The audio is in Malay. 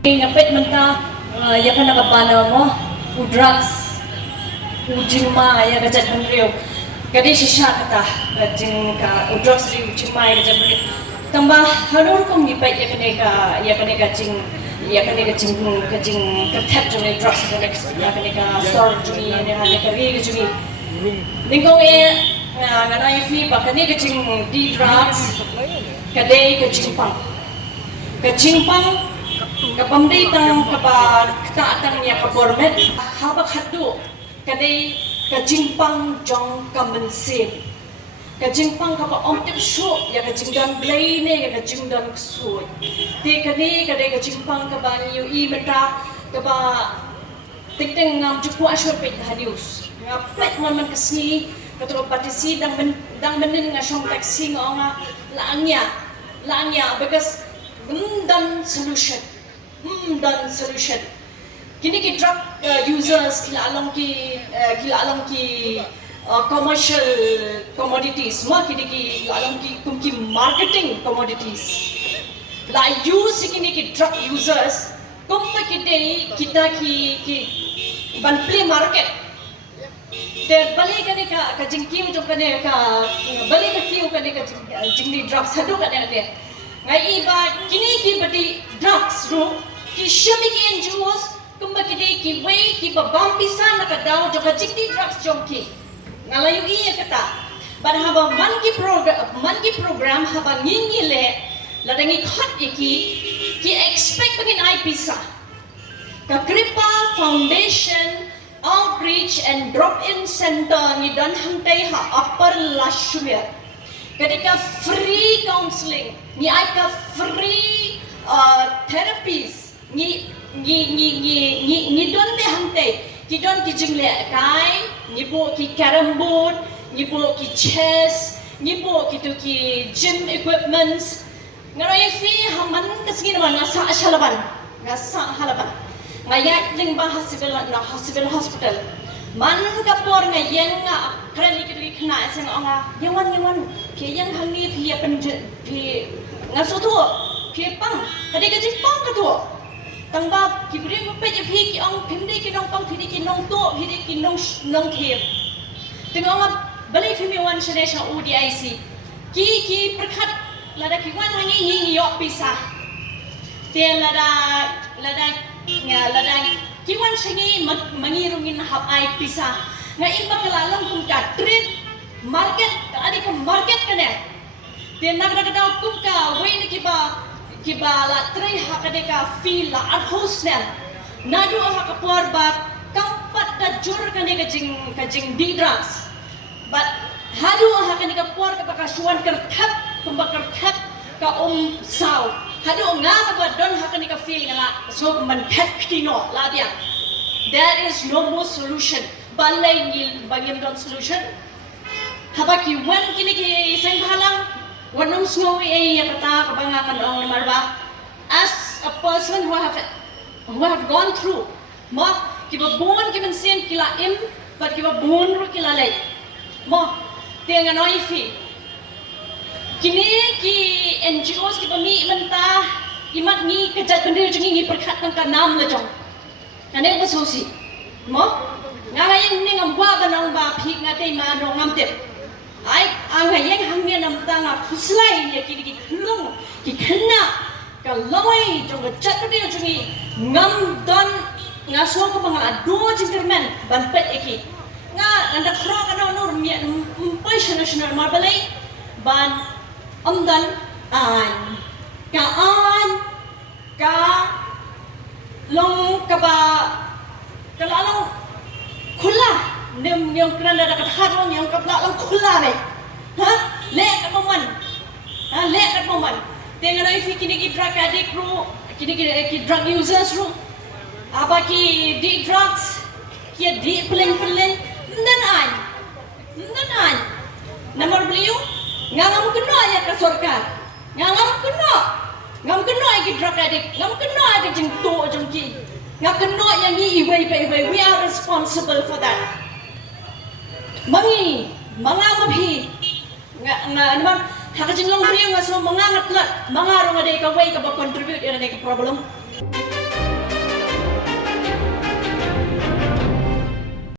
Ngapit man ta, ya ka nakabana mo, u drugs, u jingma, ya ka jat man riyo. Kadi shisha kata, jing ka, u drugs riyo, jingma, ya ka jat man riyo. Tamba, harur kong ngipay, ya ka neka jing, ka jing, ka tap jung ni drugs, ya ka neka sor jung ni, ya ka neka riyo jung ni. Ningkong nganay fi, ba ka neka jing di drugs, kadai ka jing pang. Ka jing pang, kapamday tang kataatang niya kabormet habak hadu kadai kajingpang jong kamansin kajingpang kapa omtip shu ya kajingdan blay ne ya kajingdan ksui te kadai kajingpang kapa niu I mata kapa tingting ngam juku asho pet hadius ngapet man kasni katro patisi dang menin ngashong taksi nga laangnya because dan solution dan solution. Kini ki drug users kila along ki commercial commodities. Ma kini ki along ki marketing commodities. La use kini ki drug users. Kumpa kita ki ban play market. Te balik kani ka jingkiu jong kani ka balik ka kiu kani ka jingni drugs hadu kani ade. Ngai iba kini ki bati drugs ru ki shami ki NGOs kumba ki way ki babam bisa nakadaw jo ka jikti drugs jongki ngalayu iya kata ban haba man ki program haba ngingile ladangi khat ki expect bagin ai pisa ka Kripa Foundation Outreach and Drop-in Center ni dan hantai ha Upper Lashmere kadika free counseling ni ai ka free therapies ni don be hante ki don ki jingle kai ni bo ki carom board ni bo ki chess ni bo ki to ki gym equipments ngaroy fi haman kasgi naman ngasa halaban ngayak ling ba hospital man kapor ngayeng krani ki khna sang nga yawan ke yang hangi phi pen phi ngaso tu phi pang kadi ka jing pang ka tu tangba ki bring ko pe phi ki ong phimde ki nong pang phi ki nong to phi ki nong thep tinga balai phi mi wan shane sha UDIC ki prakhat lada ki wan hangi ni yok pisa te lada ki wan shangi mangirungin hap ai pisa nga iba kalalang kung ka trade market adi ka market kane te nagdagdaw kung ka way ni kiba la tray hakade ka feel la at host nem nadu ha ka porba kampat da jur kane ka jing di drugs but hadu ha kane ka por ka pakasuan kerthap kumbakar thap ka saw hadu nga ka don ha kane ka feel ngala so man thap kino la dia there is no more solution balay ngil bagim don solution habaki wan kini ki isang halang wanong snowy ay kata kabangangan ong marba as a person who have gone through mo kiba bon kiban sen kila im but kiba bon ro kila lay mo tenga noi fi kini ki NGOs kiba mi menta imat ni kajat bendir jungi ni perkat ka nam la jong ane ko sosi mo ngayang ni ngamba banang ba phik ngate ma no ngamte ai angayang hangnya nam tanga puslai ya ki klung ki khanna ka lawai jong chat de jungi ngam don ngaso ko banga do jintermen ban pet eki nga anda khro kana nur mi national marbalai ban amdan an ka long ka ba kalalong khula nem yang kena ada kat harong yang kapla lang khula be ha le kat moman tenga na ifi kini ki drug addict ru kini ki drug users ru apa ki di drugs ki di peleng nan an nomor beliau ngam kena ya ka sarkar ngam kena ki drug addict ngam kena ada jeng to jeng ki ngam kena yang ni iwai we are responsible for that mangi mapi nga haka jinglong priyo nga so mga ngatlat mga ro nga day ka way ka ba contribute ira day ka problem